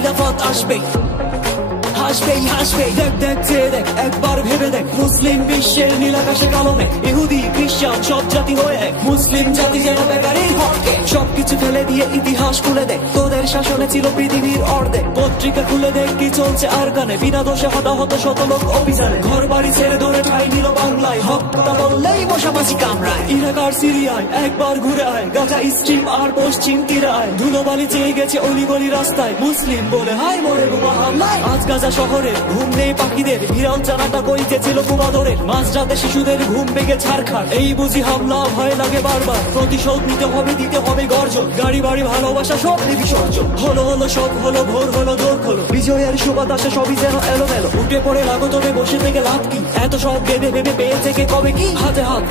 খিলাফত আসবে, হাসবেই হাসবে। দেখ দেখ চেয়ে দেখ, একবার ভেবে দেখ, মুসলিম বিশ্বের নীলাকাশে কালমে ইহুদি খ্রিস্টান সব জাতি হয়ে এক। মুসলিম জাতি যেন বেকারির হককে সবকিছু ফেলে দিয়ে ইতিহাস খুলে দেখ। তোদের শাসনে ছিল পৃথিবীর অর্ধেক, পত্রিকা খুলে দেখ কি চলছে আর গানে। বিনা দোষে হতাহত শত লোক অভিযানে, ঘর বাড়ি ছেড়ে ধরে ঠাই নিল বাংলায়। হত্যা বললেই মশামাছি কামড়ায়। ইরাক আর সিরিয়ায় একবার ঘুরে আয়, গাজা স্ট্রিপ আর পশ্চিম তীরায়। ধুলোবালি চেয়ে গেছে অলিগলি রাস্তায়, মুসলিম বলে হাই মরে বোমা হামলায়। আজ গাজা শহরে ঘুম নেই পাখিদের, বিড়াল চানাটা কইতে ছিল কুমাদরের। মাঝরাতে শিশুদের ঘুম ভেঙে ছাড়খাড়, এই বুঝি হামলা ভয় লাগে বারবার। প্রতিশোধ নিতে হবে, দিতে হবে গর্জন, গাড়ি বাড়ি ভালোবাসা সব বিসর্জন। হলো হলো সব হলো, ভোর হলো দোর হলো, বিজয়ের সুবাতাসে সবই যেন এলোমেলো। উঠে পড়ে লাগো তবে বসে থেকে লাভ কি, এত সব ভেবে ভেবে পেয়েছে কে কবে কি। হাতে হাত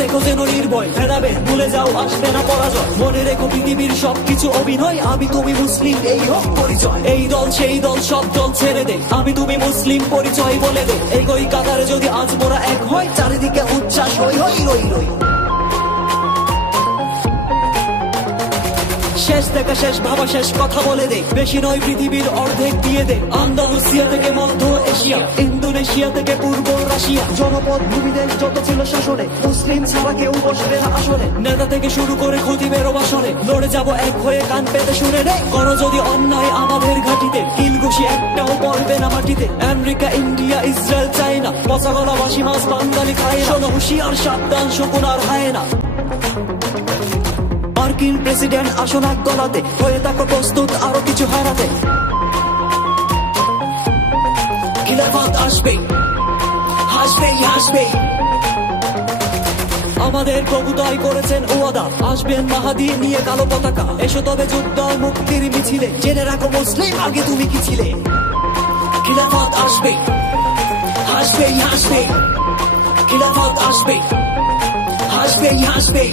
রেখো যেন নির্ভয়, ফেরাবে ভুলে যাও আসবে না পরাজয়। মনে রেখো পৃথিবীর সবকিছু অভিনয়, আমি তুমি মুসলিম এই হোক পরিচয়। এই দল সেই দল সব দল ছেড়ে দে, আমি তুমি মুসলিম পরিচয় বলে দে। এই কাতারে যদি আজ মোরা এক হয়, চারিদিকে উচ্ছ্বাস হই হই রই রই। শেষ দেখা শেষ ভাবা শেষ কথা বলে দে, বেশি নয় পৃথিবীর অর্ধেক দিয়ে দে। আন্দালুসিয়া থেকে মধ্য এশিয়া, ইন্দোনেশিয়া থেকে পূর্ব রাশিয়া, জনপদ ভূমিদেশ যত ছিল শাসনে, মুসলিম ছাড়া কেউ বসবে না আসনে। নেতা থেকে শুরু করে খতিবেরও বাসনে, লড়ে যাব এক হয়ে কান পেতে শুনে রে। করো যদি অন্যায় আমাদের ঘাটিতে, কিলঘুষি একটাও পড়বে না মাটিতে। আমেরিকা ইন্ডিয়া ইসরায়েল চায়না, পচা গলা বাসি মাছ বাঙালি খায় না। শোনো হুঁশিয়ার সাবধান শকুন আর হায় না। মার্কিন প্রেসিডেন্ট আসন এক গলাতে, হয়ে থাকো প্রস্তুত আরো কিছু হারাতে। খিলাফত আসবে, হাসবেই হাসবে। আমাদের প্রভু তাই করেছেন ওয়াদা, আসবেন মাহাদি নিয়ে কালো পতাকা। এসো তবে যুদ্ধ মুক্তির মিছিলে, জেনে রাখো মুসলিম আগে তুমি কি ছিলে। খিলাফত আসবে, হাসবেই হাসবে। খিলাফত আসবে, হাসবেই হাসবে।